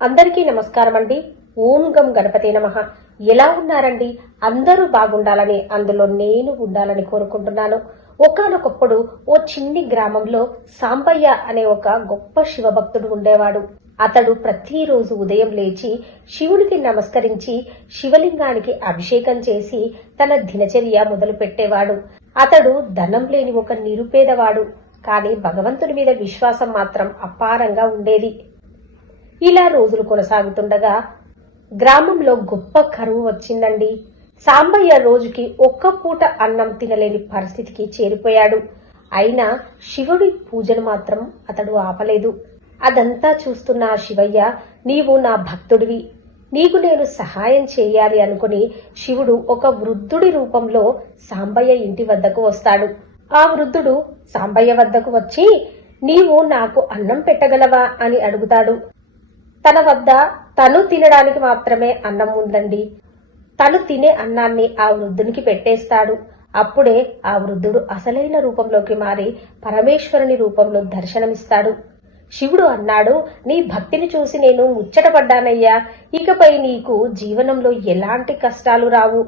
అందరికీ నమస్కారం అండి. ఓం గం గణపతే నమః. ఎలా ఉన్నారండి? అందరూ బాగుండాలని, అందులో నేను ఉండాలని కోరుకుంటున్నాను. ఒకానొకప్పుడు ఓ చిన్ని గ్రామంలో సాంబయ్య అనే ఒక గొప్ప శివభక్తుడు ఉండేవాడు. అతడు ప్రతిరోజు ఉదయం లేచి శివునికి నమస్కరించి శివలింగానికి అభిషేకం చేసి తన దినచర్య మొదలు పెట్టేవాడు. అతడు ధనం లేని ఒక నిరుపేదవాడు, కానీ భగవంతుని మీద విశ్వాసం మాత్రం అపారంగా ఉండేది. ఇలా రోజులు కొనసాగుతుండగా గ్రామంలో గొప్ప కరువు వచ్చిందండి. సాంబయ్య రోజుకి ఒక్క పూట అన్నం తినలేని పరిస్థితికి చేరిపోయాడు. అయినా శివుడి పూజను మాత్రం అతడు ఆపలేదు. అదంతా చూస్తున్న ఆ శివయ్య, నీవు నా భక్తుడివి, నీకు నేను సహాయం చేయాలి అనుకుని శివుడు ఒక వృద్ధుడి రూపంలో సాంబయ్య ఇంటి వద్దకు వస్తాడు. ఆ వృద్ధుడు సాంబయ్య వద్దకు వచ్చి, నీవు నాకు అన్నం పెట్టగలవా అని అడుగుతాడు. తన వద్ద తను తినడానికి మాత్రమే అన్నం ఉందండి. తను తినే అన్నాన్ని ఆ వృద్ధునికి పెట్టేస్తాడు. అప్పుడే ఆ వృద్ధుడు అసలైన రూపంలోకి మారి పరమేశ్వరుని రూపంలో దర్శనమిస్తాడు. శివుడు అన్నాడు, నీ భక్తిని చూసి నేను ముచ్చటపడ్డానయ్యా, ఇకపై నీకు జీవనంలో ఎలాంటి కష్టాలు రావు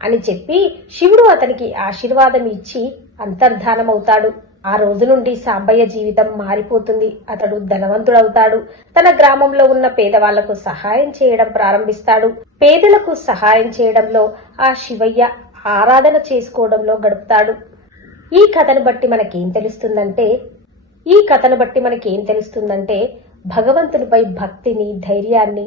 అని చెప్పి శివుడు అతనికి ఆశీర్వాదం ఇచ్చి అంతర్ధానమవుతాడు. ఆ రోజు నుండి సాంబయ్య జీవితం మారిపోతుంది. అతడు ధనవంతుడవుతాడు. తన గ్రామంలో ఉన్న పేదవాళ్లకు సహాయం చేయడం ప్రారంభిస్తాడు. పేదలకు సహాయం చేయడంలో, ఆ శివయ్య ఆరాధన చేసుకోవడంలో గడుపుతాడు. ఈ కథను బట్టి మనకేం తెలుస్తుందంటే భగవంతునిపై భక్తిని, ధైర్యాన్ని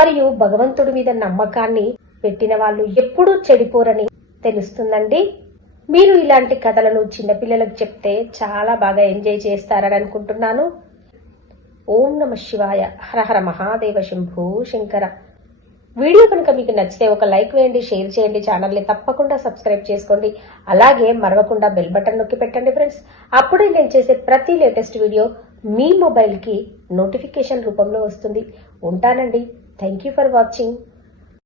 మరియు భగవంతుడి మీద నమ్మకాన్ని పెట్టిన వాళ్ళు ఎప్పుడూ చెడిపోరని తెలుస్తుందండి. మీరు ఇలాంటి కథలను చిన్నపిల్లలకు చెప్తే చాలా బాగా ఎంజాయ్ చేస్తారని అనుకుంటున్నాను. ఓం నమః శివాయ. హర హర మహాదేవ శంభో శంకర. వీడియో కనుక మీకు నచ్చితే ఒక లైక్ వేయండి, షేర్ చేయండి, ఛానల్ని తప్పకుండా సబ్స్క్రైబ్ చేసుకోండి. అలాగే మరవకుండా బెల్ బటన్ నొక్కి పెట్టండి ఫ్రెండ్స్. అప్పుడే నేను చేసే ప్రతి లేటెస్ట్ వీడియో మీ మొబైల్కి నోటిఫికేషన్ రూపంలో వస్తుంది. ఉంటానండి. Thank you for watching.